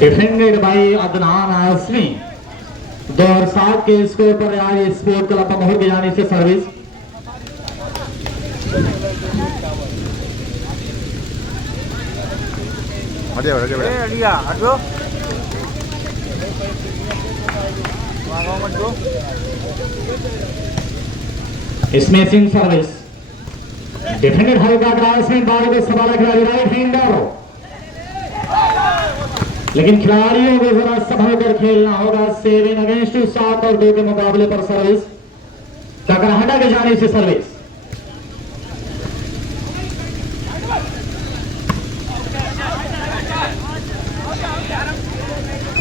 Defended bye Adnan आसमी। 2007 के score पर आज स्पोर्ट क्लब महूर की जाने से सर्विस। Smashing service. डिफेंडेड हल्का ग्रास में बाल को सवाल खिलाड़ी राइट हैंडर, लेकिन खिलाड़ियों को जरा संभल कर खेलना होगा। 7 अगेंस्ट 7 और 2 के मुकाबले पर सर्विस। ककराहटा के जाने से सर्विस।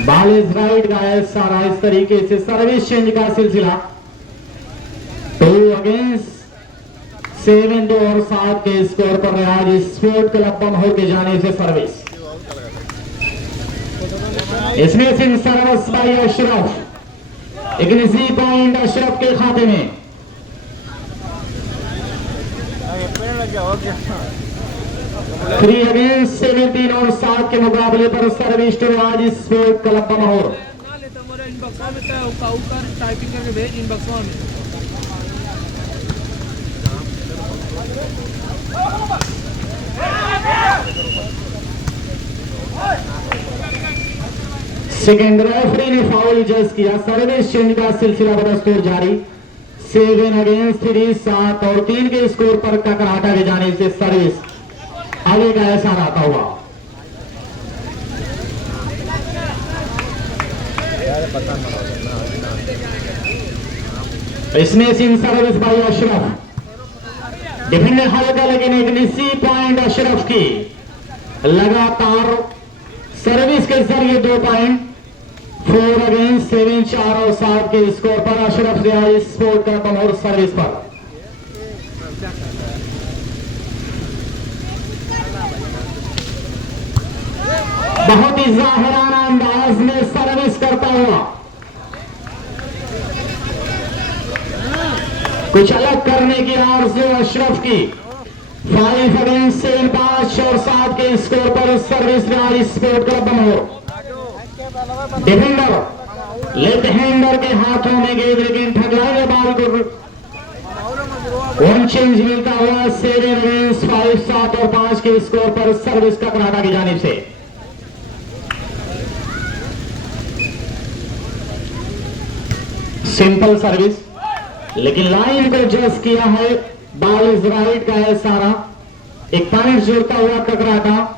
बॉल इज राइट का है सारा। इस तरीके से सर्विस चेंज का सिलसिला। 2 अगेंस्ट 7 2 और 7 के स्कोर पर आज स्पोर्ट क्लब महूर के जाने से सर्विस। इसमें सिंह सर्विस बाई अशरफ। एक निजी पॉइंट अशरफ के खाते में। थ्री अगेंस्ट 7 3 और 7 के मुकाबले पर सर्विस टू आज स्पोर्ट क्लब महूर। टाइपिंग करके भेज इनबॉक्स में। सेकेंड रेफरी ने फाउल जज किया। सर्विस चेंज का सिलसिला बदस्तूर जारी। 7 अगेंस्ट 3 7 और 3 के स्कोर पर ककराहटा के जाने से सर्विस आगे का ऐसा आता हुआ। इसमें Singh service by Ashraf. Defender हल्का, लेकिन एक निजी पॉइंट अशरफ की। लगातार सर्विस के जरिए 2 पॉइंट। 4 अगेंस्ट 7 4 और 7 के स्कोर पर अशरफ से आज स्पोर्ट क्लब महूर सर्विस पर। बहुत ही जाहिराना अंदाज में सर्विस करता हुआ, कुछ अलग करने की आरज़ू अशरफ की। 5 अगेंस्ट 7 5 और 7 के स्कोर पर सर्विस में आज sport club महूर। Defender left hander के हाथों में गेंद, लेकिन ठगलाए बाल को वन चेंज मिलता हुआ। 7 अगेंस्ट 5 7 और 5 के स्कोर पर सर्विस ककराहटा की जानिब से। सिंपल सर्विस, लेकिन लाइन को जस्ट किया है। बॉल इज राइट का है सारा। एक पॉइंट जोड़ता हुआ ककराहटा।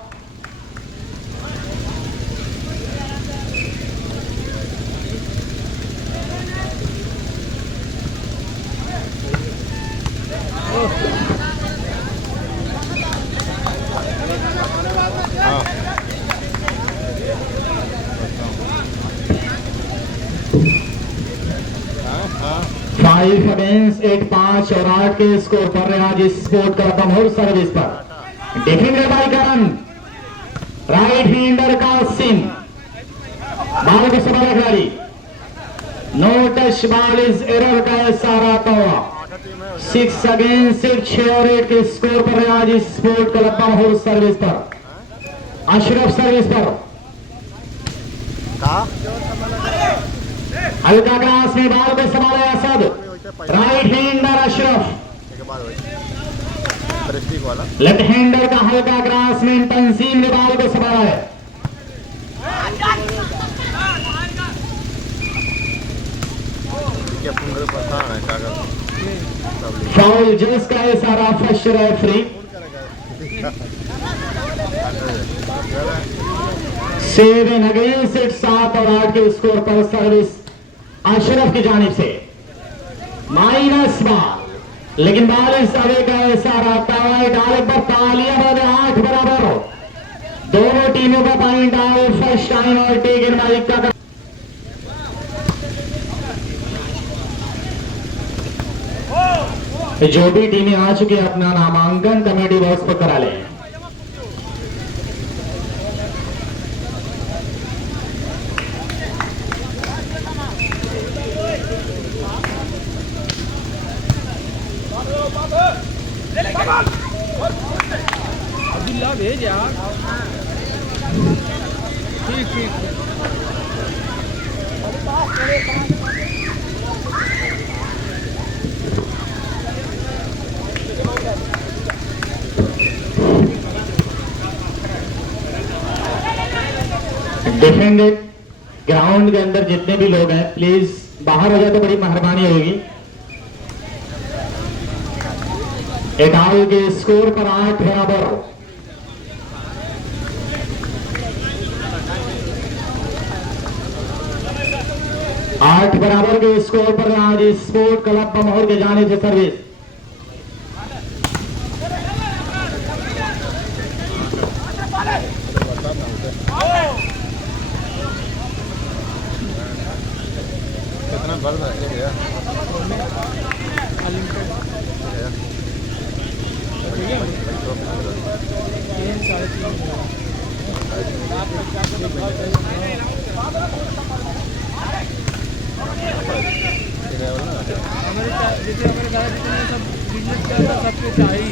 फाइव अगेंस्ट 8 5 और 8 के स्कोर पर आज स्पोर्ट क्लब महूर सर्विस पर। Defender by Karan, right hander का सिंह। बॉल को संभाला खिलाड़ी। No touch ball is error का सारा तोड़ा। 6 अगेंस्ट 6 और 8 के स्कोर पर आज स्पोर्ट क्लब महूर सर्विस पर। अशरफ सर्विस पर। हल्का ग्रास में बॉल को संभाला Asad. Right hander Ashraf. Left hander का हल्का ग्रास में तंजीम ने बॉल को संभाला है। फाउल जज का है सारा। First referee. 7 अगेंस्ट 7 और 8 के स्कोर पर सर्विस अशरफ की जानिब से। माइनस बॉल, लेकिन बॉल इस आगे का सारा डाले पर तालियां बजे 8 बराबर। दोनों टीमों का पॉइंट आए। फर्स्ट टाइम और टेकन बाई का। जो भी टीमें आ चुकी है अपना नामांकन कमेटी बॉक्स पर करा लें। अब्दुल्ला भेज यार ठीक ठीक डिफेंडेड ग्राउंड के अंदर जितने भी लोग हैं प्लीज बाहर हो जाए तो बड़ी मेहरबानी होगी। एटाल के स्कोर पर 8 बराबर। आठ बराबर के स्कोर पर आज स्पोर्ट क्लब बमहोर के जाने से सर्विस। कितना बल है जैसे हमारे दादा जितने सब बिजनेस किया था सबके चाहिए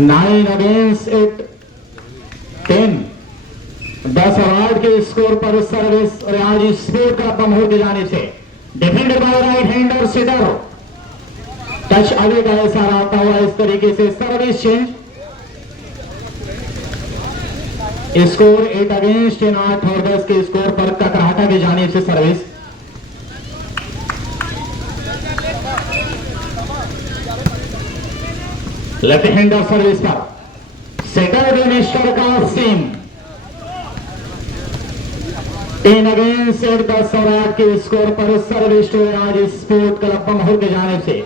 9 अगेंस्ट 8 10 10 अवार्ड के स्कोर पर सर्विस और आज स्पोर्ट का बमहोर की जाने से defender by right hander setter touch आगे का इशारा आता हुआ इस तरीके से सर्विस चेंज। स्कोर 8 अगेंस्ट 8 और 10 के स्कोर पर ककराहटा की जाने से सर्विस। लेफ्ट हैंडर सर्विस पर सेटर मिनिस्टर का सिम 3 अगेंस्ट 10 और 8 के स्कोर पर सर्विस टू आज स्पोर्ट क्लब बमहोर के जाने से।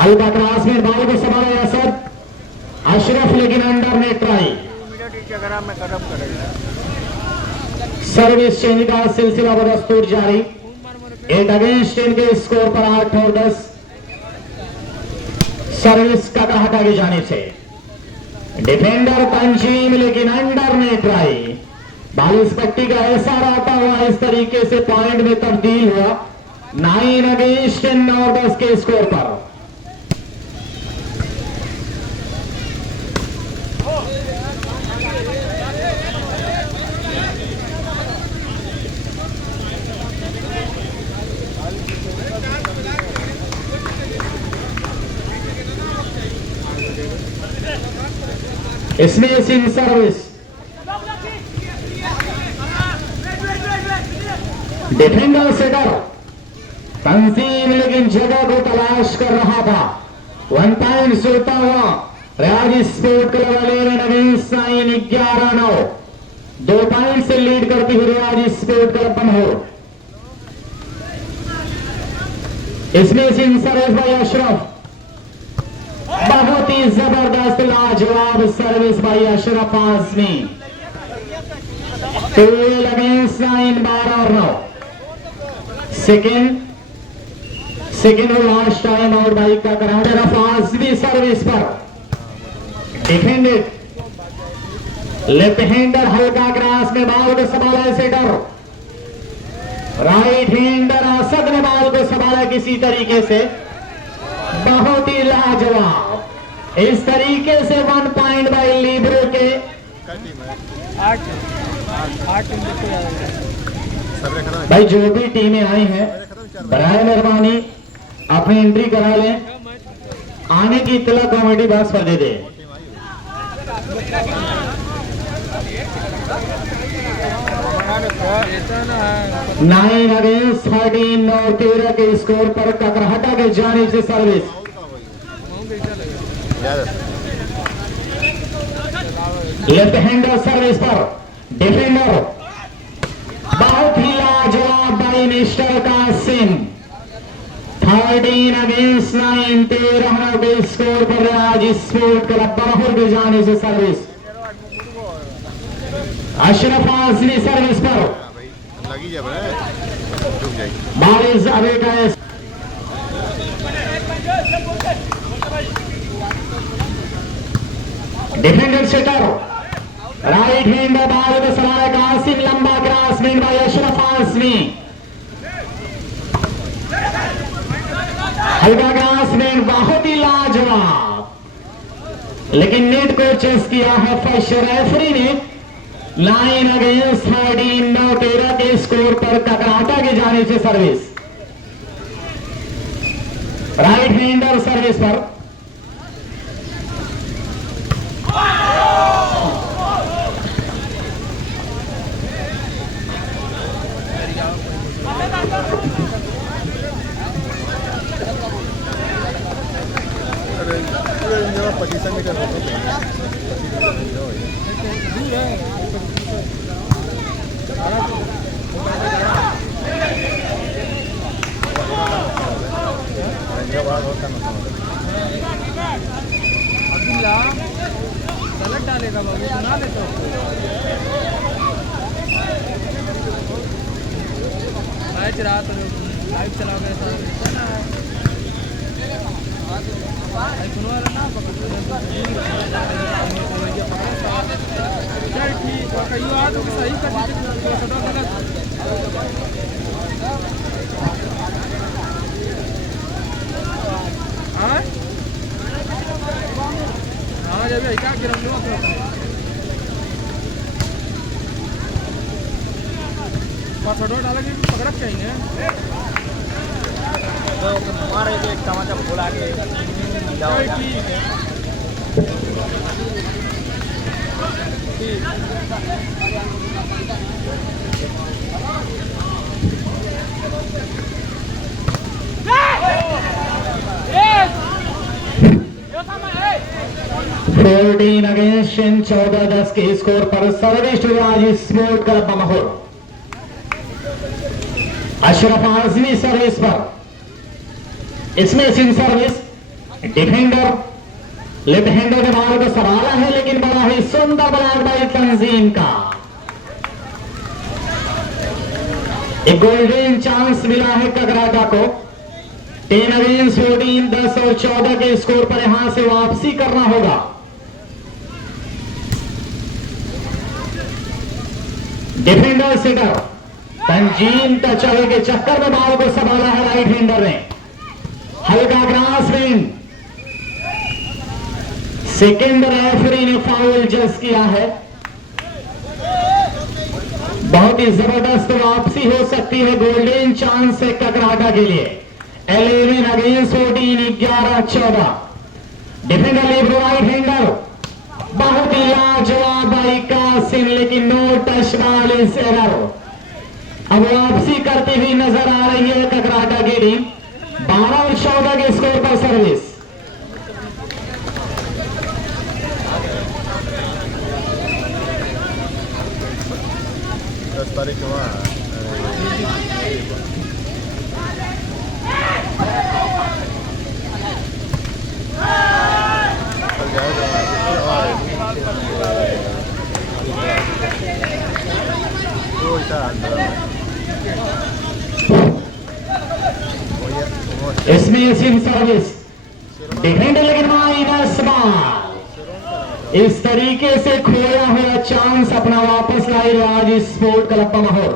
हल्का क्रॉस में बॉल को संभाला असद अशरफ लेकिन under net try. Service change का सिलसिला बदस्तूर जारी 8 अगेंस्ट 10 के स्कोर पर 8 और 10 सर्विस का ककराहटा की जाने से। डिफेंडर तंजीम लेकिन अंडर नेट ट्राई। बॉल इस पट्टी का ऐसा आता हुआ इस तरीके से पॉइंट में तब्दील हुआ 9 अगेंस्ट 10 और 10 के स्कोर पर। इसमें इन सर्विस डिफेंडर सेटर तंजीम लेकिन जगह को तलाश कर रहा था। 1 पॉइंट सोता हुआ रियाज स्पोर्ट क्लब वाले में नवीन साइन 11-9 2 पॉइंट से लीड करती हुई रियाज स्पोर्ट क्लब बमहोर। इसमें इन सर्विस भाई अशरफ बहुत ही जबरदस्त लाजवाब सर्विस भाई अशरफ आजमी 12 अगेंस्ट 12 और 9 सेकेंड और लास्ट टाइम आउट भाई का करार आजमी सर्विस पर। डिफेंडेड लेफ्ट हैंडर हल्का ग्रास में बॉल को संभाला सेटर। राइट हैंडर असद ने बॉल को संभाला किसी तरीके से बहुत ही लाजवाब। इस तरीके से 1 पॉइंट बाई लिब्रो के 8 भाई जो भी टीमें आई हैं बराए मेहरबानी अपनी एंट्री करा लें। आने की इतला कॉमेडी बॉक्स पर दे दे। नाइन अगेंस्ट 13 और 13 के स्कोर पर ककराहटा के जाने से सर्विस। लेफ्ट हैंडर सर्विस पर डिफेंडर बहुत ही लाजवाब बाई मिस्टर कासिम 13 अगेंस्ट 9 13 के स्कोर पर आज स्पोर्ट क्लब बमहोर के जाने से सर्विस। अशरफ आजमी सर्विस पर बारिश अबे का defender setter right hander ball को सलाह कासिम लंबा क्रॉस में भाई अशरफ आजमी हल्का ग्रास में बहुत ही लाजवाब, लेकिन नेट को चेस किया है फर्स्ट रेफरी ने। लाइन अगेंस्ट 13 के स्कोर पर ककराटा की जाने से सर्विस, राइट हैंडर सर्विस पर। पोजीशन में कर अब्दुल्ला सलट डालेगा बाबू, सुना ले तो मैच रात लाइव चलाओगे सुनवा रहा ना चल ठीक है, कई बार सही कर हाँ जब क्या गिरम लो फोटो डालेंगे पकड़ चाहिए तो हमारे एक टमाटर बोला के ठीक है। फोर्टीन अगेंस्ट 14-10 के स्कोर पर service to Raj sport club Bamhor. Ashraf Azmi service पर, इसमें Singh service, defender left hander के बॉल को संभाला है, लेकिन बड़ा ही सुंदर बॉल बाई तंजीम का। एक गोल्डन चांस मिला है ककराटा को। 10 अगेंस्ट 14, 10 और 14 के स्कोर पर यहां से वापसी करना होगा। डिफेंडर सिटर तंजीम टचवे के चक्कर में बॉल को संभाला है राइट हैंडर ने। हल्का ग्रास विंड, सेकेंड रेफरी ने फाउल जज किया है। बहुत ही जबरदस्त वापसी हो सकती है, गोल्डन चांस है ककराटा के लिए। 11 against 14, 11-14। Defender left right hander, बहुत ही लाजवाब बाई कासिम, लेकिन no touch ball is error. अब वापसी करती हुई नजर आ रही है ककराटा की टीम। 12 और 14 के स्कोर पर सर्विस। तारीख इसमें सिंह सर्विस, डिफेंडर लेकिन माइनस बॉल। इस तरीके से खोया हुआ चांस अपना वापस लाई राज स्पोर्ट क्लब बमहोर।